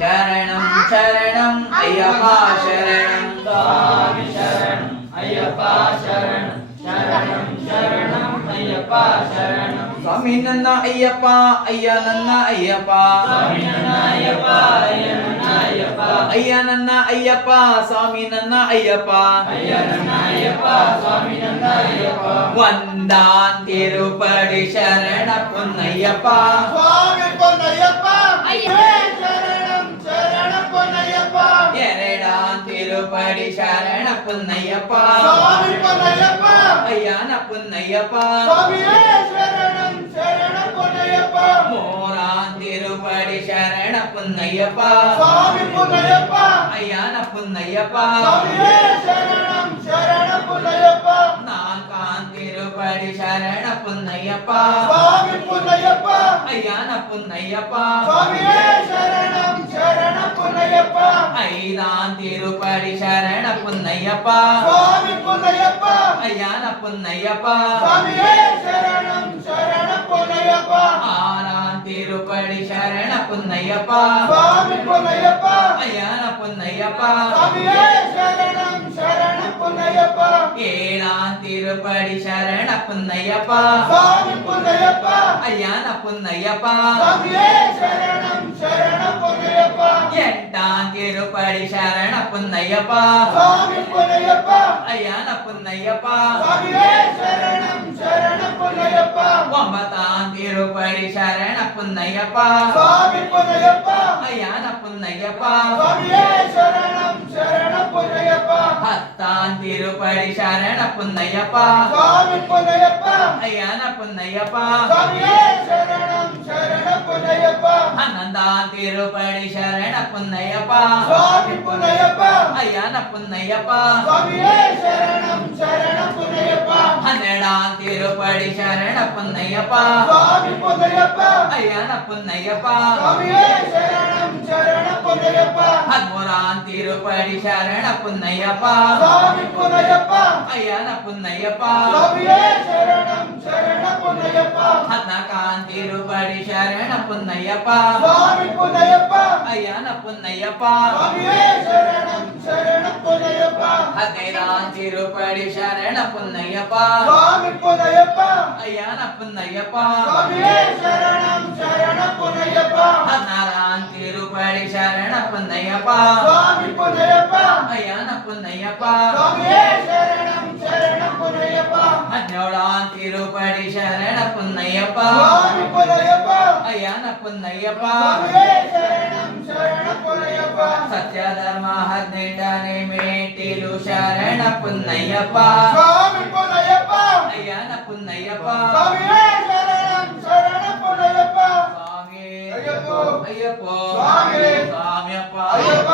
சரணம் சரணம் ஐயப்பா சரணம் சுவாமி சரணம் ஐயப்பா சரணம் சரணம் சரணம் ஐயப்பா சரணம் சுவாமி ನನ್ನ ಅಯ್ಯಪ್ಪ ಅಯ್ಯ ನನ್ನ ಅಯ್ಯಪ್ಪ சுவாமி ನನ್ನ ஐயப்பா ஐயா ನನ್ನ ஐயப்பா ಅಯ್ಯ ನನ್ನ ಅಯ್ಯಪ್ಪ ಸ್ವಾಮಿ ನನ್ನ ಅಯ್ಯಪ್ಪ ஐயா ನನ್ನ ஐயப்பா சுவாமி ನನ್ನ ஐயப்பா வந்தான் திருப்படி சரண பொன்னையப்பா சுவாமி பொன்னையப்பா ஐயே சரணம் சரண பொன்னையப்பா ಎರಡಾನ್ ತಿರುಪಡಿ ಶರಣ ಪುನ್ನಯ್ಯಪ್ಪ சுவாமி பொன்னையப்பா ಅಯ್ಯನ ಪುನ್ನಯ್ಯಪ್ಪ சுவாமியே சரணம் சரண பொன்னையப்பா ಮೂರಾನ್ ತಿರುಪಡಿ ಶರಣ ಪುನ್ನಯ್ಯಪ್ಪ சுவாமி பொன்னையப்பா ಅಯ್ಯನ ಪುನ್ನಯ್ಯಪ್ಪ சுவாமியே சரணம் சரண பொன்னையப்பா ನಾಲ್ಕಾನ್ ತಿರುಪಡಿ ಶರಣ ಪುನ್ನಯ್ಯಪ್ಪ சுவாமி பொன்னையப்பா ಅಯ್ಯನ ಪುನ್ನಯ್ಯಪ್ಪ சுவாமியே சரணம் சரண பொன்னையப்பா ಐದಾನ್ ತಿರುಪಡಿ ಶರಣ ಪುನ್ನಯ್ಯಪ್ಪ சுவாமி பொன்னையப்பா ಅಯ್ಯನ ಪುನ್ನಯ್ಯಪ್ಪ சுவாமியே சரணம் சரண பொன்னையப்பா ಆರಾನ್ ತಿರುಪಡಿ ಶರಣ ಪುನ್ನಯ್ಯಪ್ಪ சுவாமி பொன்னையப்பா ಅಯ್ಯನ ಪುನ್ನಯ್ಯಪ್ಪ சுவாமியே சரணம் சரண பொன்னையப்பா ಏಳಾನ್ ತಿರುಪಡಿ ಶರಣ ಪುನ್ನಯ್ಯಪ್ಪ சுவாமி பொன்னையப்பா ಅಯ್ಯನ ಪುನ್ನಯ್ಯಪ್ಪ சுவாமியே சரணம் சரண பொன்னையப்பா ಎಂಟಾನ್ ತಿರುಪಡಿ ಶರಣ ಪುನ್ನಯ್ಯಪ್ಪ சுவாமி பொன்னையப்பா ಅಯ್ಯನ ಪುನ್ನಯ್ಯಪ್ಪ சுவாமியே சரணம் சரண பொன்னையப்பா ಒಂಬತ್ತಾನ್ ತಿರುಪಡಿ ಶರಣ ಪುನ್ನಯ್ಯಪ್ಪ சுவாமி பொன்னையப்பா ಅಯ್ಯನ ಪುನ್ನಯ್ಯಪ್ಪ சுவாமியே சரணம் சரண பொன்னையப்பா ಹತ್ತಾನ್ ತಿರುಪಡಿ ಶರಣ ಪುನ್ನಯ್ಯಪ್ಪ சுவாமி பொன்னையப்பா ಅಯ್ಯನ ಪುನ್ನಯ್ಯಪ್ಪ சுவாமியே சரணம் சரண பொன்னையப்பா ಹನ್ನೊಂದಾನ್ ತಿರುಪಡಿ ಶರಣ ಪುನ್ನಯ್ಯಪ್ಪ சுவாமி பொன்னையப்பா ಅಯ್ಯನ ಪುನ್ನಯ್ಯಪ್ಪ சுவாமியே சரணம் சரண பொன்னையப்பா ಹನ್ನೆರಡಾನ್ ತಿರುಪಡಿ ಶರಣ ಪುನ್ನಯ್ಯಪ್ಪ சுவாமி பொன்னையப்பா ಅಯ್ಯನ ಪುನ್ನಯ್ಯಪ್ಪ சுவாமியே சரணம் சரண பொன்னையப்பா ಹದಿಮೂರಾನ್ ತಿರುಪಡಿ ಶರಣ ಪುನ್ನಯ್ಯಪ್ಪ சுவாமி பொன்னையப்பா ಅಯ್ಯನ ಪುನ್ನಯ್ಯಪ್ಪ சுவாமியே சரணம் சரண பொன்னையப்பா ಹದ್ನಾಲ್ಕಾನ್ ತಿರುಪಡಿ ಶರಣ ಪುನ್ನಯ್ಯಪ್ಪ சுவாமி பொன்னையப்பா ಅಯ್ಯನ ಪುನ್ನಯ್ಯಪ್ಪ சுவாமியே சரணம் சரண பொன்னையப்பா ಹದಿನೈದಾನ್ ತಿರುಪಡಿ ಶರಣ ಪುನ್ನಯ್ಯಪ್ಪ சுவாமி பொன்னையப்பா ಅಯ್ಯನ ಪುನ್ನಯ್ಯಪ್ಪ சுவாமியே சரணம் சரண பொன்னையப்பா ಹದಿನಾರಾನ್ ತಿರುಪಡಿ ಶರಣ ಪುನ್ನಯ್ಯಪ್ಪ சுவாமி பொன்னையப்பா ಅಯ್ಯನ ಪುನ್ನಯ್ಯಪ್ಪ சுவாமியே சரணம் சரண பொன்னையப்பா ಹದಿನೇಳಾನ್ ತಿರುಪಡಿ ಶರಣ ಪುನ್ನಯ್ಯಪ್ಪ சுவாமி பொன்னையப்பா ಅಯ್ಯನ ಪುನ್ನಯ್ಯಪ್ಪ சுவாமியே சரணம் சரண பொன்னையப்பா ಸತ್ಯಧರ್ಮ 18ನೇ ಮೇಟಿಲು ಶರಣ ಪುನ್ನಯ್ಯಪ್ಪ சுவாமி பொன்னையப்பா ಅಯ್ಯನ ಪುನ್ನಯ್ಯಪ್ಪ சுவாமியே சரணம் சரண பொன்னையப்பா ಸ್ವಾಮಿ ಅಯ್ಯಪ್ಪೋ ಅಯ್ಯಪ್ಪೋ ಸ್ವಾಮಿ ಸ್ವಾಮಿಯಪ್ಪ ಅಯ್ಯಪ್ಪ